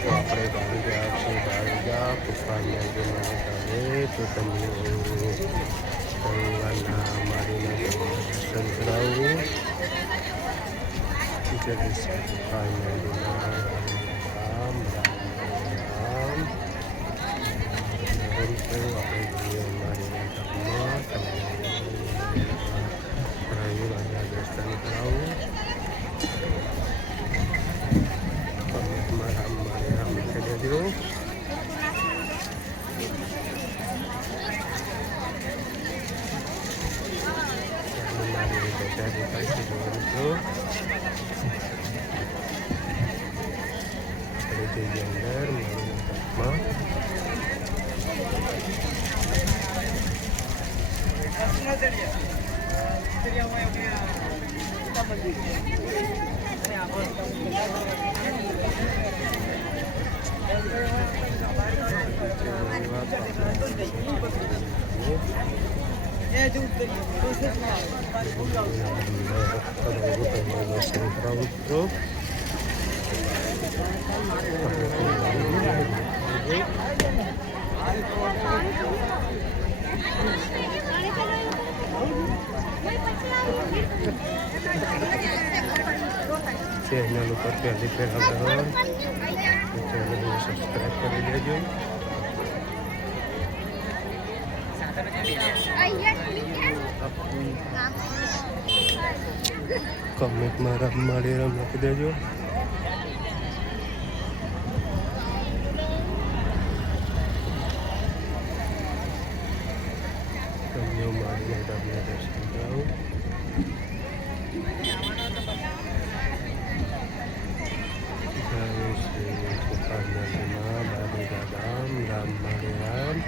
તો આપણે ગાડી ગયા છીએ બારગા પુષ્પાને તો તમને રવિવારના મારીને દર્શન કરાવું. જય શ્રી પુષ્પાને રામ રામ આપણે જઈએ મારીના ગામમાં રવિવારના દર્શન કરાવું. રામ લખી દેજો. મારી બધા દેખાય છે મિત્રો. આપણે જઈએ અંદર મારીના ચેનલ ઉપર પહેલી ફેર આવ્યા ચેનલને સબસ્ક્રાઈબ કરી દેજો. કમેન્ટમાં રામ માળી રામ લખી દેજો. તમને માળીને તમને દર્શન કરાવું. જય શ્રી પુષ્પાનંદમાં બારેગા ગામ રામ માળી રામ.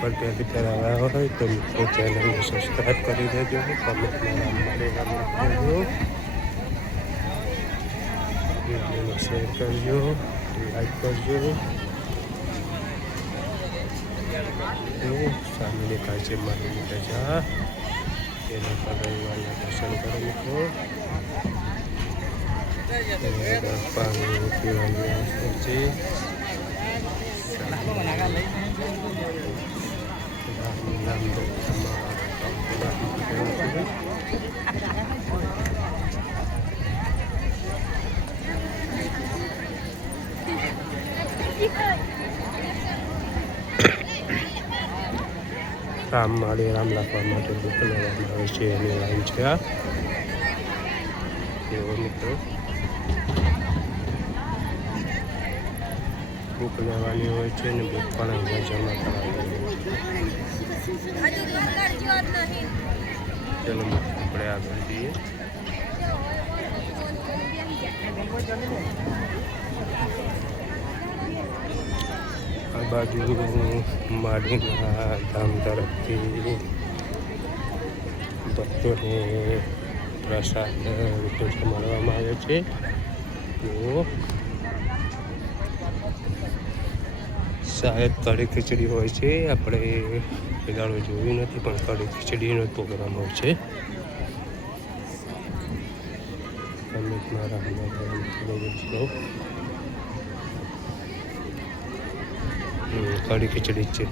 પર પહેલી ફેર આવ્યા હોય તો મિત્રો ચેનલને સબસ્ક્રાઈબ કરી દેજો. કમેન્ટમાં રામ માળી રામ લખી દેજો. વિડીયોને શેર કરજો, લાઈક કરજો. સામે દેખાય છે મારી ધજા. તેના પર રવિવારના દર્શન કરો મિત્રો. પાણી પીવાની વ્યવસ્થા છે. રામ માળી રામ લખવા માટે બુક લેવામાં આવે છે. એની લાઈન છે આ એવો મિત્રો. બુક લેવાની હોય છે ને બુક પણ અહીંયા જમા કરાવવાની હોય છે. ચલો આપણે આગળ જઈએ. આ બાજુ માળીના ધામ તરફથી ભક્તોને પ્રસાદ મળવામાં આવે છે. તો શાયદ કઢી ખીચડી હોય છે. આપણે પેલાનું જોયું નથી પણ કઢી ખીચડીનો જ પ્રોગ્રામ હોય છે. મારા કઢી ખીચડી છે.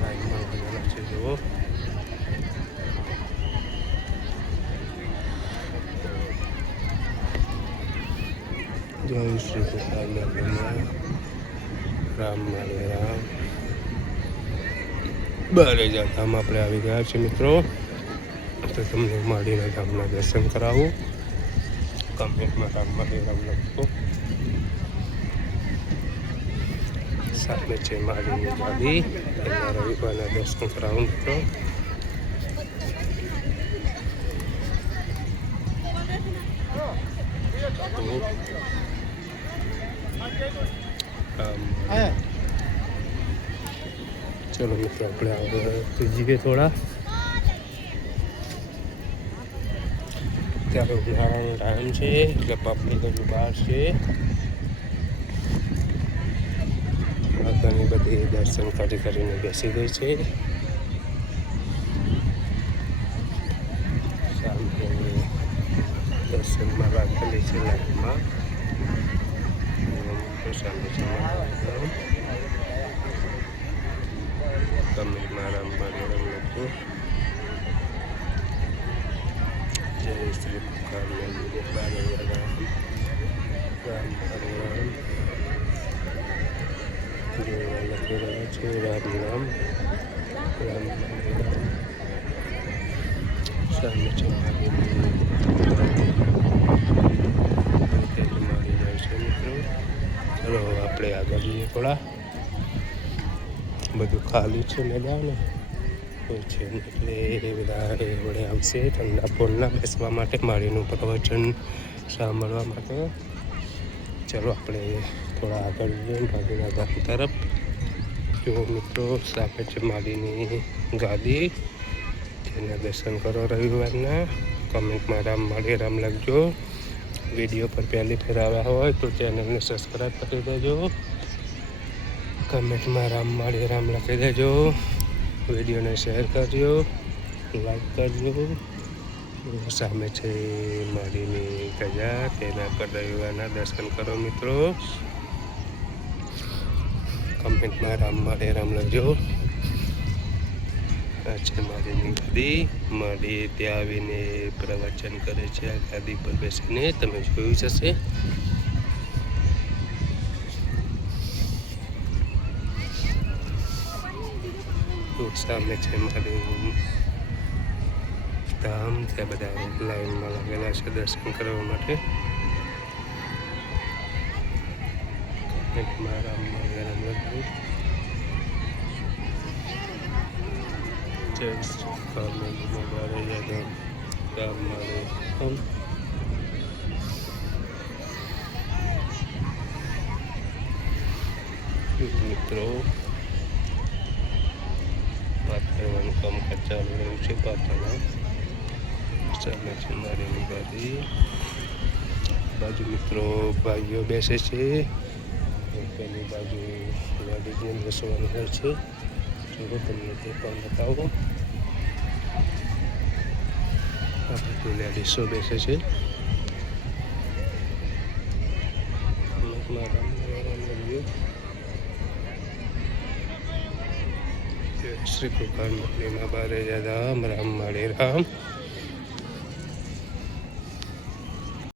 લાઈનમાં બનેલા છે જુઓ. જય શ્રી કૃષ્ણ રામ માળી રામ. બારેજા ધામ આપણે આવી ગયા છે મિત્રો. તો તમને માળીના ધામના દર્શન કરાવું. કમેન્ટમાં રામ માળી રામ લખો. સામે છે માળીની ગાડી. એના રવિવારના દર્શન કરાવું મિત્રો. ચલો મિત્રો આપણે આગળ જઈએ થોડા. ત્યારે ઉનાળાનો ટાઈમ છે એટલે પબ્લિક હજુ બહાર છે. દર્શન કરીને બેસી ગઈ છે. સામે દર્શનમાં રાખેલી છે લાઈનમાં. સામે કમેન્ટમાં રામ લખજો. જય શ્રી રામ રામ જોવા લખી રહ્યા છે. રામ રામ રામ સામે છે મારી જાય છે મિત્રો. ચલો આપણે આગળ જઈએ. થોડા બધું ખાલી છે મેદાન હોય છે એટલે બધા વડે આવશે ઠંડા પોળના બેસવા માટે માળીનું પ્રવચન સાંભળવા માટે. ચલો આપણે થોડા આગળ જઈએ માળીના ગામ તરફ. જો મિત્રો સામે છે માળીની ગાદી, તેના દર્શન કરો રવિવારના. કમેન્ટમાં રામ માળી રામ લખજો. વિડીયો પર પહેલી ફેર આવ્યા હોય તો ચેનલને સબસ્ક્રાઈબ કરી દેજો. કમેન્ટમાં રામ માળી રામ લખી દેજો. વિડીયોને શેર કરજો, લાઈક કરજો. સામે છે માળીની ગજા, તેના પર રવિવારના દર્શન કરો મિત્રો. કમેન્ટમાં રામ માળી રામ લખજો. આ છે માળીની ગાદી. માળી ત્યાં આવીને પ્રવચન કરે છે આ ગાદી પર બેસીને. તમે જોયું જશે. સામે છે મારું ધામ. ત્યાં બધા લાઈનમાં લાગેલા છે દર્શન કરવા માટે. રામ રામ લખજો. જય મિત્રો પાથરવાનું કામકાજ ચાલુ રહ્યું છે. પાથરવા સામે છે મારી ગાડી. બાજુ મિત્રો ભાઈઓ બેસે છે. પેલી બાજુ ગાડીને બેસવાનું હોય છે. ચલો તમને તે પણ બતાવો. આ બધું લેડીસો બેસે છે. શ્રી કૃપાલ રામ રામ માળી રામ.